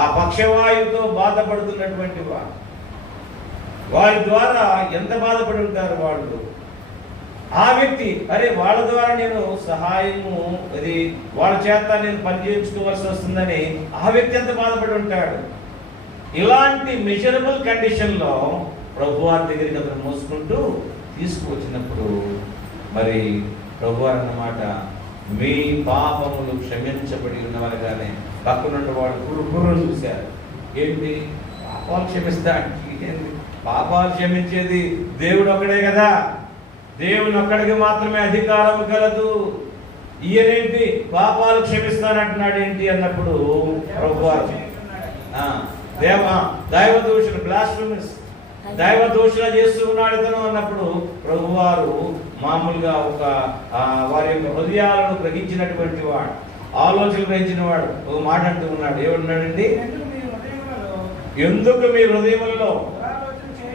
ఆ పక్షవాయువుతో బాధపడుతున్నటువంటి వారి ద్వారా ఎంత బాధపడి ఉంటారు వాళ్ళు. ఆ వ్యక్తి అరే వాళ్ళ ద్వారా నేను సహాయము అది వాళ్ళ చేత నేను పని చేయించుకోవాల్సి వస్తుందని ఆ వ్యక్తి ఎంత బాధపడి ఉంటాడు. ఇలాంటి మిజరబుల్ కండిషన్లో ప్రభువారి దగ్గరికి అతను మోసుకుంటూ తీసుకువచ్చినప్పుడు మరి ప్రభువారు అన్నమాట, మీ పాపములు క్షమించబడి ఉన్నవనగానే పక్కనున్న వాళ్ళు గురు చూశారు. ఏంటి పాపాలు క్షమిస్తా? పాపాలు క్షమించేది దేవుడు ఒక్కడే కదా, దేవుని ఒక్కడికి మాత్రమే అధికారం కలదు. ఈయనేంటి పాపాలు క్షమిస్తానంటున్నాడు ఏంటి అన్నప్పుడు ప్రభువారు దైవ దోషులు బ్లాస్ఫెమస్ దైవ దోషులు చేస్తూ ఉన్నాడు ఇతను అన్నప్పుడు ప్రభువారు మామూలుగా ఒక వారి యొక్క హృదయాలను గ్రహించినటువంటి వాడు, ఆలోచనలు గ్రహించిన వాడు ఒక మాట అంటూ ఉన్నాడు. ఏమన్నాడండి? ఎందుకు మీ హృదయములలో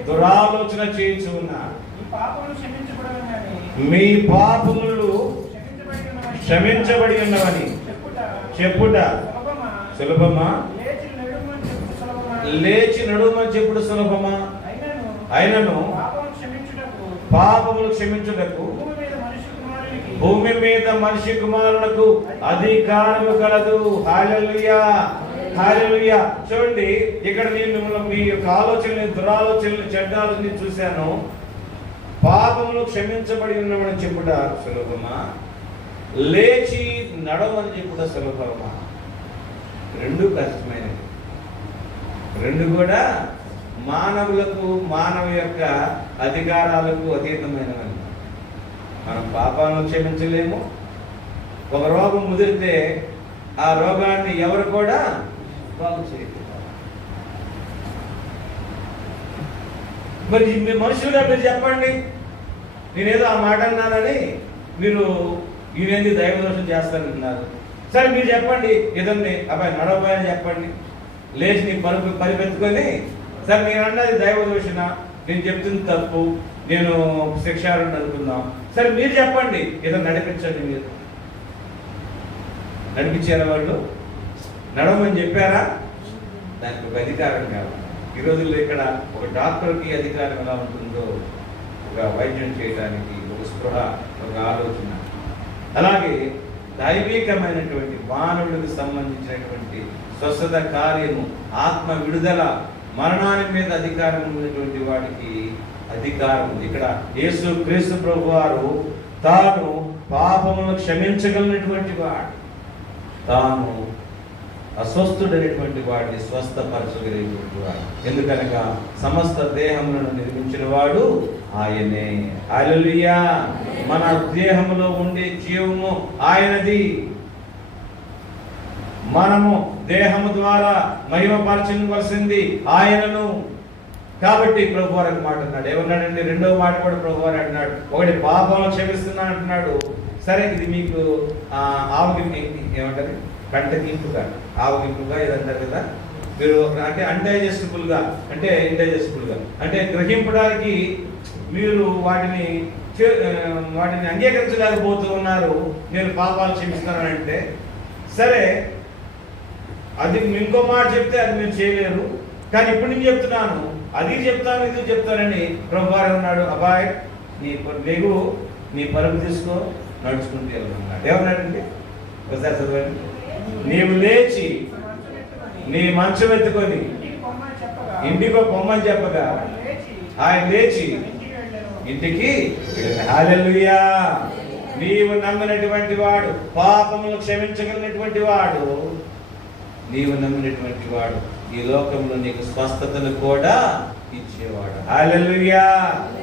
దురాలోచన చేయించు ఉన్నారు, మీ పాపములు క్షమించబడి ఉన్నవని చెప్పుట సులభమా, లేచి నడుమని చెప్పుడు సులభమా? అయినను పాపములు క్షమించుటకు భూమి మీద మనిషి కుమారులకు అధికారము కలదు. హల్లెలూయా, హల్లెలూయా. చూడండి, ఇక్కడ నేను మీ యొక్క ఆలోచనలు, దురాలోచనలు, చెడ్డాలని చూశాను. పాపములు క్షమించబడి ఉన్నవని చెప్పుట సులభమా, లేచి నడవని చెప్పుట సులభమా? రెండు కష్టమైనవి, రెండు కూడా మానవులకు, మానవ యొక్క అధికారాలకు అతీతమైనవి. మనం పాపాలను క్షమించలేము. ఒక రోగం ముదిరితే ఆ రోగాన్ని ఎవరు కూడా బాగు చేయలేరు. మరి మీ మనుషులుగా మీరు చెప్పండి, నేనేదో ఆ మాట అన్నానని మీరు ఈయనేంది దైవదోషం చేస్తానంటున్నారు. సరే మీరు చెప్పండి, ఇతన్ని అబ్బాయి నడవని చెప్పండి, లేచి నీ పరిపెత్తుకొని, సరే నేను అన్నది దైవదోషణ, నేను చెప్తుంది తప్పు, నేను శిక్షారుని అనుకుందాం. సరే మీరు చెప్పండి, ఇతను నడిపించండి. మీరు నడిపించారా? వాళ్ళు నడవమని చెప్పారా? దానికి ఒక అధికారం కావాలి. ఈ రోజుల్లో ఇక్కడ ఒక డాక్టర్కి అధికారం ఎలా ఉంటుందో, ఒక వైద్యం చేయడానికి ఒక స్పృహ, ఒక ఆలోచన, అలాగే దైవికమైనటువంటి మానవుడికి సంబంధించినటువంటి స్వస్థత కార్యము, ఆత్మ విడుదల, మరణానికి మీద అధికారం ఉన్నటువంటి వాడికి అధికారం ఉంది. ఇక్కడ యేసు క్రీస్తు ప్రభు వారు తాను పాపములను క్షమించగలిగినటువంటి వాడు, తాను అస్వస్థుడైనటువంటి వాడిని స్వస్థపరచగలిగినటువంటి వాడు. ఎందుకనగా సమస్త దేహములను నిర్మించిన వాడు ఆయనే. హల్లెలూయా. మన దేహములో ఉండే జీవము ఆయనది. మనము దేహము ద్వారా మహిమపరచవలసింది ఆయనను. కాబట్టి ప్రభువారు మాట అన్నాడు. ఏమన్నాడండి? రెండవ మాట కూడా ప్రభువారు అంటున్నాడు. ఒకటి పాపములను క్షమిస్తున్నా అంటున్నాడు. సరే, ఇది మీకు ఏమంటారు, కంటగింపుగా, ఆవగింపుగా ఇదంటారు కదా మీరు, అంటే అన్డైజెస్టిబుల్గా, అంటే ఇండైజెస్టిబుల్గా, అంటే గ్రహింపడానికి మీరు వాటిని అంగీకరించలేకపోతూ ఉన్నారు. నేను పాపాలు క్షమిస్తున్నానంటే సరే, అది ఇంకో మాట చెప్తే అది మీరు చేయలేరు. కానీ ఇప్పుడు నేను చెప్తున్నాను, అది చెప్తాను, ఇది చెప్తానని ప్రభువారు ఉన్నాడు. అబ్బాయి, నీ లేగు, నీ పరుగు తీసుకో, నడుచుకుంటూ వెళ్తున్నాడు. ఏమన్నాడండి? ఒకసారి చదవండి. నీవు లేచి నీ మంచం ఎత్తుకొని ఇంటికి పొమ్మని చెప్పగా ఆయన లేచి ఇంటికి. హల్లెలూయా. నీవు నమ్మినటువంటి వాడు, పాపములు క్షమించగలిగినటువంటి వాడు, నీవు నమ్మినటువంటి వాడు ఈ లోకంలో నీకు స్వస్థతను కూడా ఇచ్చేవాడు. హల్లెలూయా.